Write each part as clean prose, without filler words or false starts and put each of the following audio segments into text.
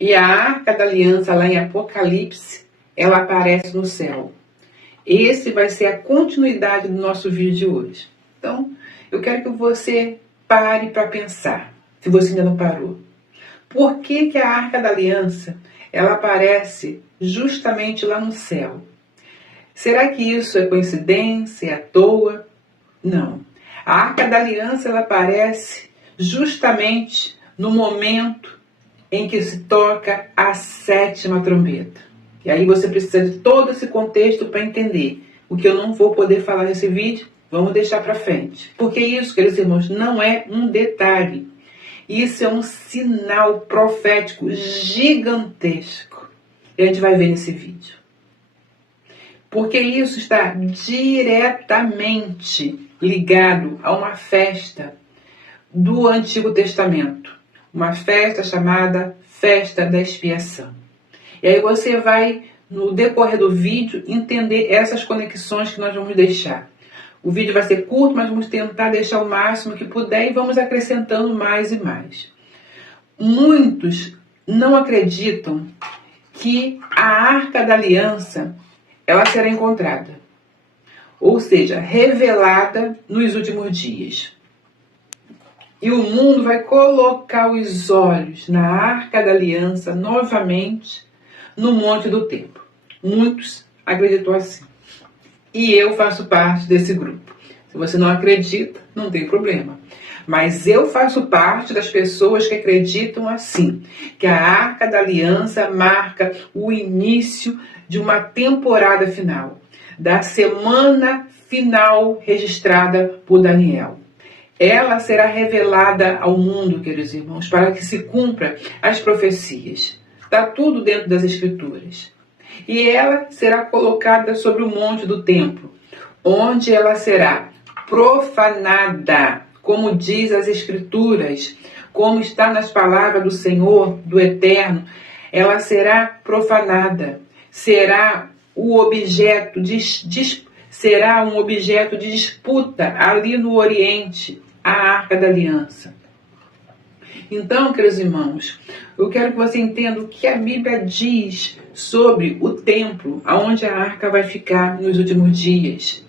E a Arca da Aliança, lá em Apocalipse, ela aparece no céu. Esse vai ser a continuidade do nosso vídeo de hoje. Então, eu quero que você pare para pensar, se você ainda não parou. Por que a Arca da Aliança, ela aparece justamente lá no céu? Será que isso é coincidência, é à toa? Não. A Arca da Aliança, ela aparece justamente no momento em que se toca a 7ª trombeta. E aí você precisa de todo esse contexto para entender. O que eu não vou poder falar nesse vídeo, vamos deixar para frente. Porque isso, queridos irmãos, não é um detalhe. Isso é um sinal profético gigantesco. E a gente vai ver nesse vídeo. Porque isso está diretamente ligado a uma festa do Antigo Testamento. Uma festa chamada Festa da Expiação. E aí você vai, no decorrer do vídeo, entender essas conexões que nós vamos deixar. O vídeo vai ser curto, mas vamos tentar deixar o máximo que puder e vamos acrescentando mais e mais. Muitos não acreditam que a Arca da Aliança ela será encontrada, ou seja, revelada nos últimos dias. E o mundo vai colocar os olhos na Arca da Aliança novamente no Monte do Templo. Muitos acreditam assim. E eu faço parte desse grupo. Se você não acredita, não tem problema. Mas eu faço parte das pessoas que acreditam assim, que a Arca da Aliança marca o início de uma temporada final, da semana final registrada por Daniel. Ela será revelada ao mundo, queridos irmãos, para que se cumpra as profecias. Está tudo dentro das Escrituras. E ela será colocada sobre o monte do templo, onde ela será profanada, como diz as Escrituras, como está nas palavras do Senhor, do Eterno. Ela será profanada, será um objeto de disputa ali no Oriente, a Arca da Aliança. Então, queridos irmãos, eu quero que você entenda o que a Bíblia diz sobre o templo, aonde a arca vai ficar nos últimos dias.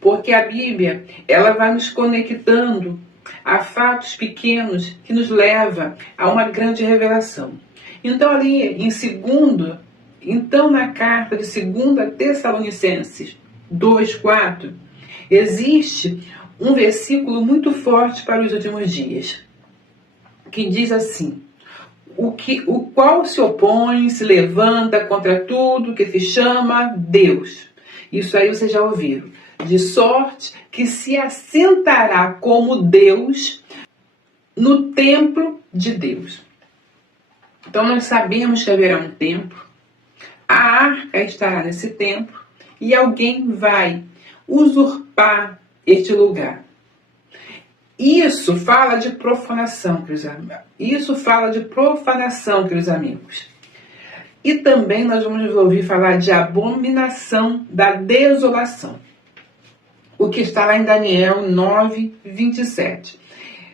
Porque a Bíblia, ela vai nos conectando a fatos pequenos que nos leva a uma grande revelação. Então, ali na carta de 2 Tessalonicenses 2:4, existe um versículo muito forte para os últimos dias, que diz assim: o qual se opõe, se levanta contra tudo que se chama Deus. Isso aí vocês já ouviram. De sorte que se assentará como Deus no templo de Deus. Então nós sabemos que haverá um templo, a arca estará nesse templo e alguém vai usurpar este lugar. Isso fala de profanação, queridos amigos. Queridos amigos. E também nós vamos ouvir falar de abominação da desolação. O que está lá em Daniel 9:27.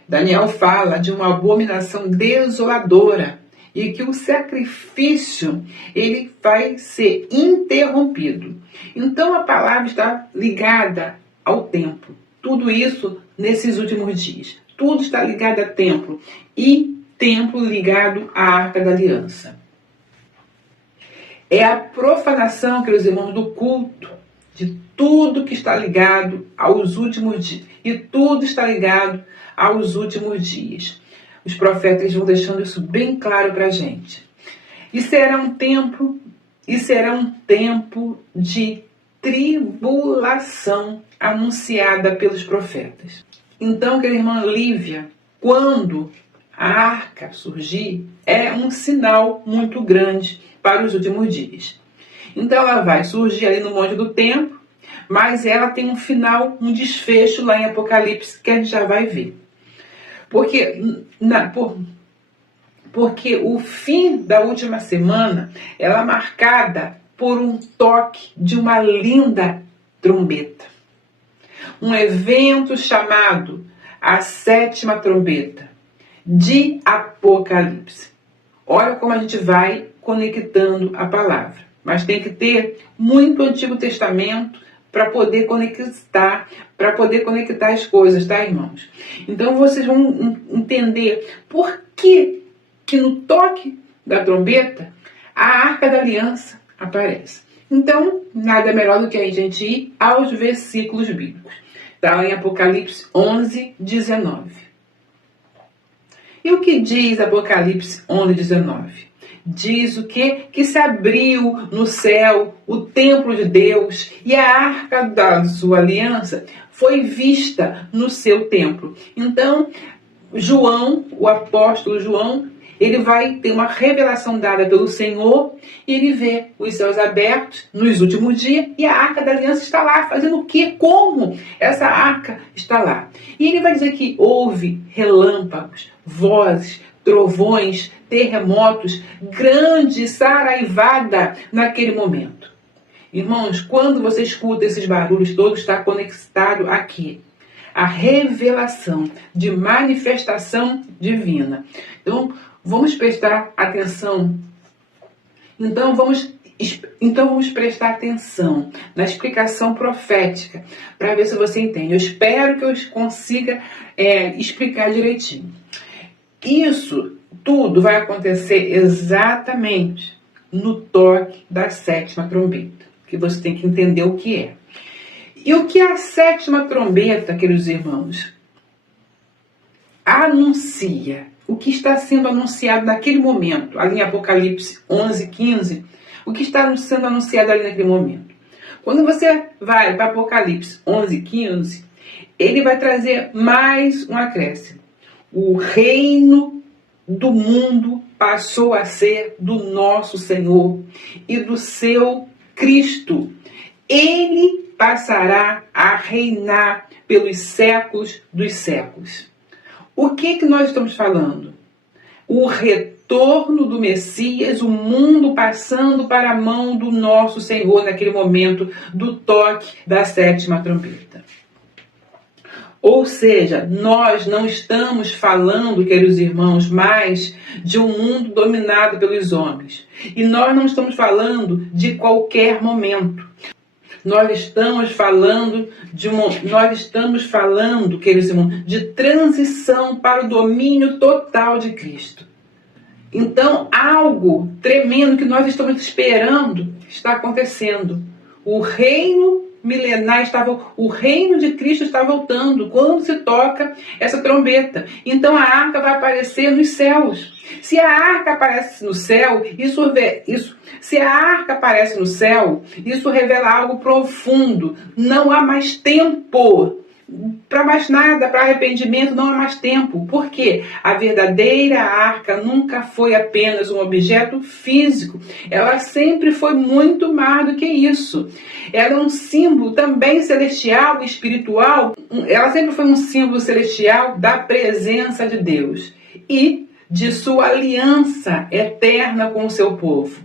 Daniel fala de uma abominação desoladora e que o sacrifício ele vai ser interrompido. Então a palavra está ligada ao templo. Tudo isso nesses últimos dias. Tudo está ligado a templo. E templo ligado à Arca da Aliança. É a profanação, queridos irmãos, do culto, de tudo que está ligado aos últimos dias. E tudo está ligado aos últimos dias. Os profetas vão deixando isso bem claro para a gente. E será um tempo de tribulação anunciada pelos profetas. Então, querida irmã Lívia, quando a arca surgir, é um sinal muito grande para os últimos dias. Então ela vai surgir ali no Monte do Templo, mas ela tem um final, um desfecho lá em Apocalipse, que a gente já vai ver. Porque o fim da última semana, ela é marcada por um toque de uma linda trombeta. Um evento chamado a 7ª trombeta de Apocalipse, Olha como a gente vai conectando a palavra. Mas tem que ter muito Antigo Testamento para poder conectar as coisas, tá, irmãos? Então vocês vão entender por que no toque da trombeta a Arca da Aliança aparece. Então, nada melhor do que a gente ir aos versículos bíblicos. Está em Apocalipse 11, 19. E o que diz Apocalipse 11, 19? Diz o quê? Que se abriu no céu o templo de Deus e a arca da sua aliança foi vista no seu templo. Então, João, o apóstolo João, ele vai ter uma revelação dada pelo Senhor e ele vê os céus abertos nos últimos dias e a arca da aliança está lá, fazendo o quê? Como essa arca está lá? E ele vai dizer que houve relâmpagos, vozes, trovões, terremotos, grande saraivada naquele momento. Irmãos, quando você escuta esses barulhos todos, está conectado aqui a revelação de manifestação divina. Então, vamos prestar atenção. Então, vamos prestar atenção na explicação profética para ver se você entende. Eu espero que eu consiga explicar direitinho. Isso tudo vai acontecer exatamente no toque da 7ª trombeta, que você tem que entender o que é. E o que a 7ª trombeta, queridos irmãos, anuncia? O que está sendo anunciado naquele momento, ali em Apocalipse 11, 15, o que está sendo anunciado ali naquele momento? Quando você vai para Apocalipse 11, 15, ele vai trazer mais um acréscimo. O reino do mundo passou a ser do nosso Senhor e do seu Cristo. Ele passará a reinar pelos séculos dos séculos. O que nós estamos falando? O retorno do Messias, o mundo passando para a mão do nosso Senhor naquele momento do toque da 7ª trombeta. Ou seja, nós não estamos falando, queridos irmãos, mais de um mundo dominado pelos homens. E nós não estamos falando de qualquer momento. Nós estamos falando, queridos irmãos, de transição para o domínio total de Cristo. Então, algo tremendo que nós estamos esperando está acontecendo. O reino milenar o reino de Cristo está voltando quando se toca essa trombeta. Então a arca vai aparecer nos céus. Se a arca aparece no céu, isso revela algo profundo. Não há mais tempo para mais nada, para arrependimento, não há mais tempo. Por quê? A verdadeira arca nunca foi apenas um objeto físico. Ela sempre foi muito mais do que isso. Ela é um símbolo também celestial e espiritual. Ela sempre foi um símbolo celestial da presença de Deus e de sua aliança eterna com o seu povo.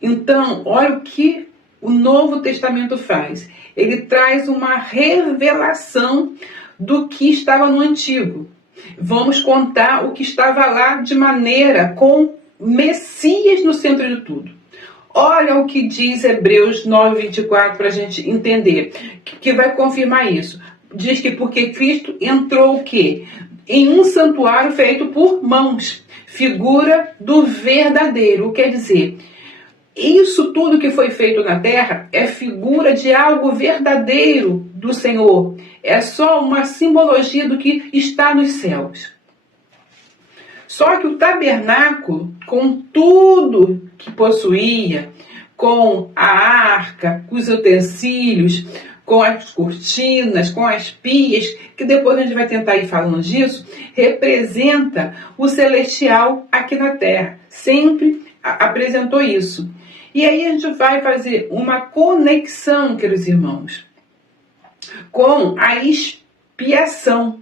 Então, olha o que o Novo Testamento faz. Ele traz uma revelação do que estava no Antigo. Vamos contar o que estava lá de maneira com Messias no centro de tudo. Olha o que diz Hebreus 9:24 para a gente entender, que vai confirmar isso. Diz que porque Cristo entrou o quê? Em um santuário feito por mãos, figura do verdadeiro. Quer dizer, isso tudo que foi feito na terra é figura de algo verdadeiro do Senhor. É só uma simbologia do que está nos céus. Só que o tabernáculo, com tudo que possuía, com a arca, com os utensílios, com as cortinas, com as pias, que depois a gente vai tentar ir falando disso, representa o celestial aqui na terra. Sempre apresentou isso. E aí a gente vai fazer uma conexão, queridos irmãos, com a expiação.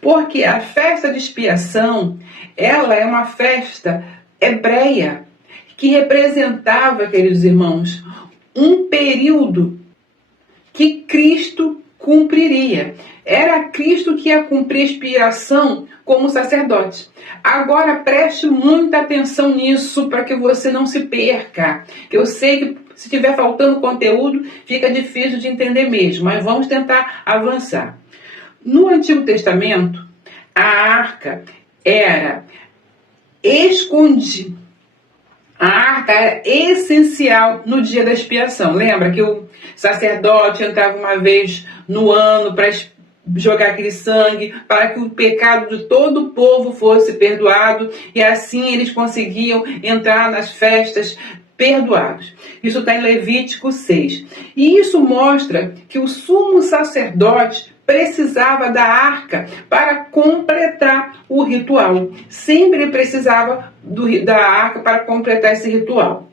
Porque a festa de expiação, ela é uma festa hebreia que representava, queridos irmãos, um período que Cristo cumpriria. Era Cristo que ia cumprir a expiação como sacerdote. Agora preste muita atenção nisso para que você não se perca. Eu sei que se estiver faltando conteúdo, fica difícil de entender mesmo, mas vamos tentar avançar. No Antigo Testamento, a arca era escondida. A arca era essencial no dia da expiação. Lembra que o sacerdote entrava uma vez no ano para jogar aquele sangue, para que o pecado de todo o povo fosse perdoado, e assim eles conseguiam entrar nas festas perdoados. Isso está em Levítico 6. E isso mostra que o sumo sacerdote precisava da arca para completar o ritual. Sempre precisava da arca para completar esse ritual.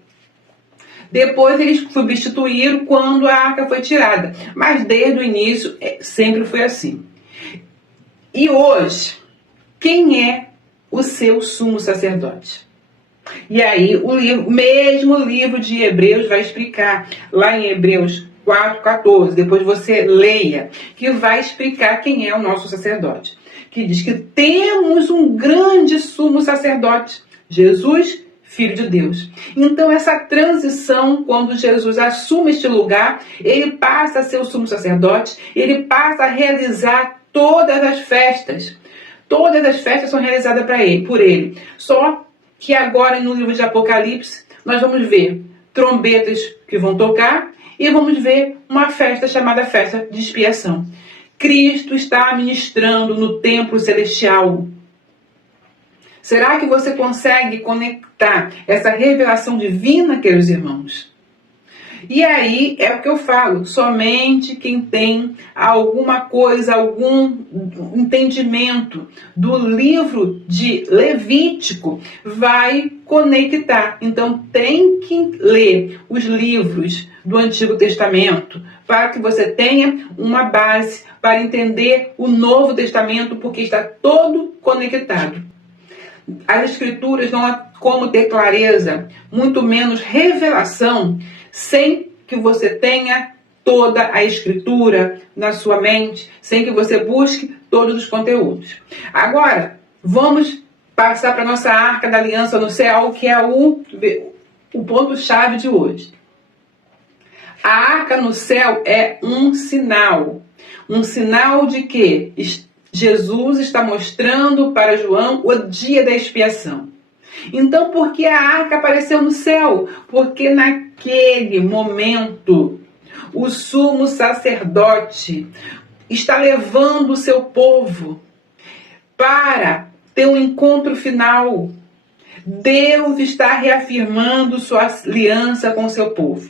Depois eles substituíram quando a arca foi tirada. Mas desde o início sempre foi assim. E hoje, quem é o seu sumo sacerdote? E aí o mesmo livro de Hebreus vai explicar, lá em Hebreus 4:14, depois você leia, que vai explicar quem é o nosso sacerdote. Que diz que temos um grande sumo sacerdote, Jesus, Filho de Deus. Então essa transição, quando Jesus assume este lugar, ele passa a ser o sumo sacerdote, ele passa a realizar todas as festas. Todas as festas são realizadas por ele. Só que agora no livro de Apocalipse, nós vamos ver trombetas que vão tocar e vamos ver uma festa chamada festa de expiação. Cristo está ministrando no templo celestial. Será que você consegue conectar essa revelação divina, queridos irmãos? E aí é o que eu falo, somente quem tem alguma coisa, algum entendimento do livro de Levítico vai conectar. Então tem que ler os livros do Antigo Testamento para que você tenha uma base para entender o Novo Testamento, porque está todo conectado. As Escrituras não há como ter clareza, muito menos revelação, sem que você tenha toda a Escritura na sua mente, sem que você busque todos os conteúdos. Agora, vamos passar para a nossa Arca da Aliança no céu, que é o ponto-chave de hoje. A Arca no céu é um sinal de que Jesus está mostrando para João o dia da expiação. Então, por que a arca apareceu no céu? Porque naquele momento, o sumo sacerdote está levando o seu povo para ter um encontro final. Deus está reafirmando sua aliança com o seu povo.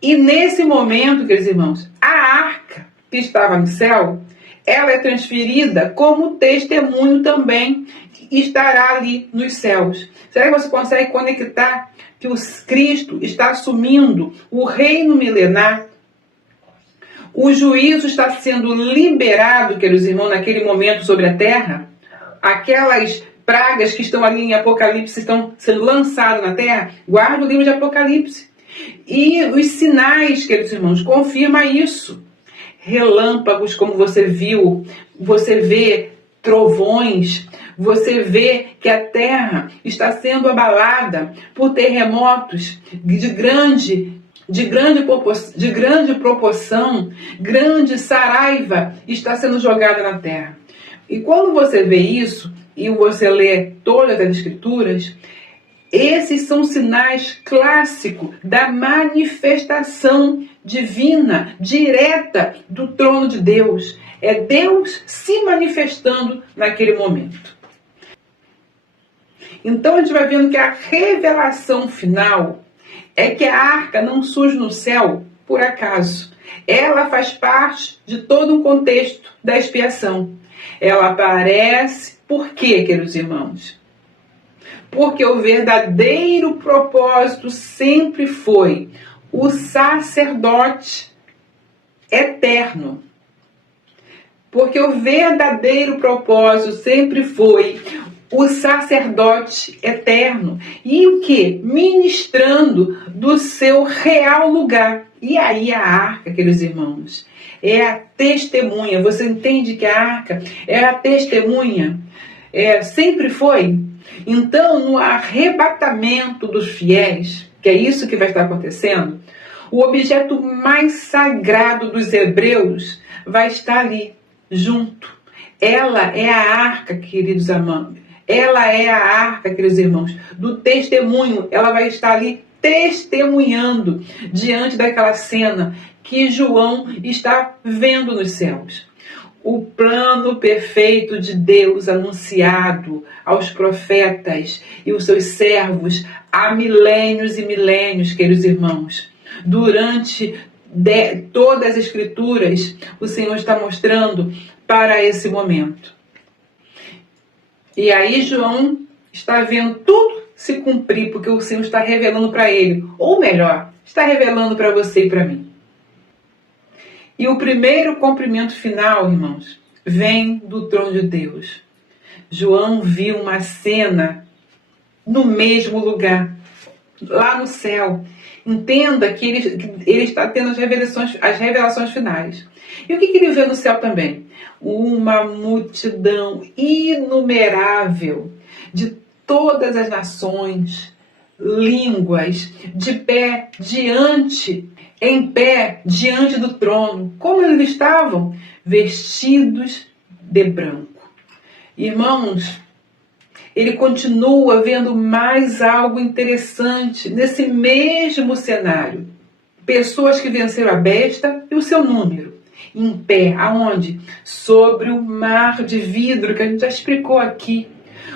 E nesse momento, queridos irmãos, a arca que estava no céu, ela é transferida como testemunho também estará ali nos céus. Será que você consegue conectar que o Cristo está assumindo o reino milenar? O juízo está sendo liberado, queridos irmãos, naquele momento sobre a terra. Aquelas pragas que estão ali em Apocalipse estão sendo lançadas na terra. Guarda o livro de Apocalipse. E os sinais, queridos irmãos, confirma isso. Relâmpagos, como você viu, você vê trovões, você vê que a terra está sendo abalada por terremotos de grande proporção, grande saraiva está sendo jogada na terra. E quando você vê isso, e você lê todas as escrituras, esses são sinais clássicos da manifestação divina, direta do trono de Deus. É Deus se manifestando naquele momento. Então a gente vai vendo que a revelação final é que a arca não surge no céu por acaso. Ela faz parte de todo um contexto da expiação. Ela aparece por quê, queridos irmãos? Porque o verdadeiro propósito sempre foi o sacerdote eterno. Porque o verdadeiro propósito sempre foi o sacerdote eterno. E o que? Ministrando do seu real lugar. E aí a arca, queridos irmãos, é a testemunha. Você entende que a arca é a testemunha? Sempre foi. Então, no arrebatamento dos fiéis, que é isso que vai estar acontecendo, o objeto mais sagrado dos hebreus vai estar ali, junto. Ela é a arca, queridos amantes. Ela é a arca, queridos irmãos, do testemunho. Ela vai estar ali testemunhando diante daquela cena que João está vendo nos céus. O plano perfeito de Deus anunciado aos profetas e os seus servos há milênios e milênios, queridos irmãos. Durante todas as Escrituras, o Senhor está mostrando para esse momento. E aí João está vendo tudo se cumprir, porque o Senhor está revelando para ele, ou melhor, está revelando para você e para mim. E o primeiro cumprimento final, irmãos, vem do trono de Deus. João viu uma cena no mesmo lugar, lá no céu. Entenda que ele está tendo as revelações finais. E o que ele vê no céu também? Uma multidão inumerável de todas as nações, línguas, em pé diante do trono. Como eles estavam? Vestidos de branco. Irmãos, ele continua vendo mais algo interessante nesse mesmo cenário. Pessoas que venceram a besta e o seu número. Em pé, aonde? Sobre o mar de vidro, que a gente já explicou aqui.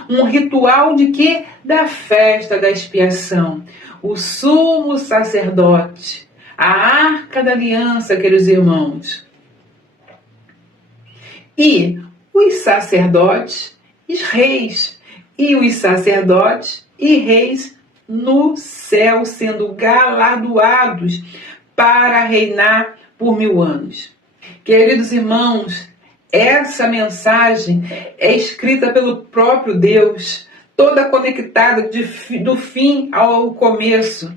Um ritual de quê? Da festa da expiação. O sumo sacerdote, a arca da aliança, queridos irmãos. E os sacerdotes e reis. E os sacerdotes e reis no céu, sendo galardoados para reinar por 1000 anos. Queridos irmãos, essa mensagem é escrita pelo próprio Deus, toda conectada do fim ao começo,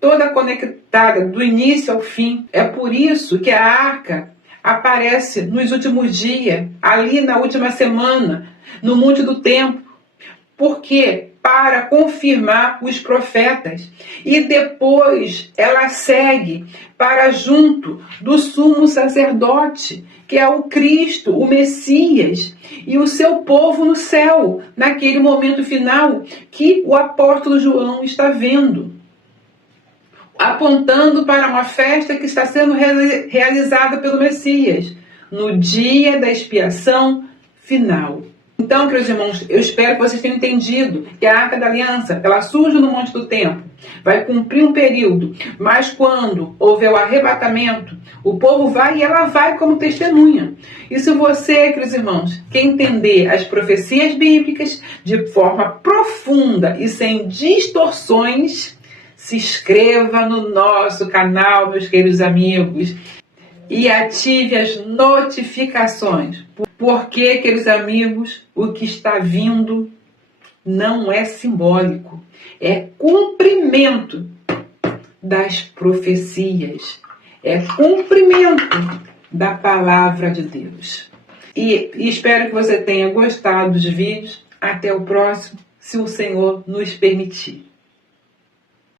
toda conectada do início ao fim. É por isso que a arca aparece nos últimos dias, ali na última semana, no Monte do Templo. Por quê? Para confirmar os profetas. E depois ela segue para junto do sumo sacerdote, que é o Cristo, o Messias, e o seu povo no céu, naquele momento final que o apóstolo João está vendo, apontando para uma festa que está sendo realizada pelo Messias, no dia da expiação final. Então, queridos irmãos, eu espero que vocês tenham entendido que a Arca da Aliança, ela surge no Monte do Templo, vai cumprir um período, mas quando houver o arrebatamento, o povo vai e ela vai como testemunha. E se você, queridos irmãos, quer entender as profecias bíblicas de forma profunda e sem distorções, se inscreva no nosso canal, meus queridos amigos, e ative as notificações. Porque, queridos amigos, o que está vindo não é simbólico, é cumprimento das profecias, é cumprimento da palavra de Deus. E espero que você tenha gostado dos vídeos. Até o próximo, se o Senhor nos permitir.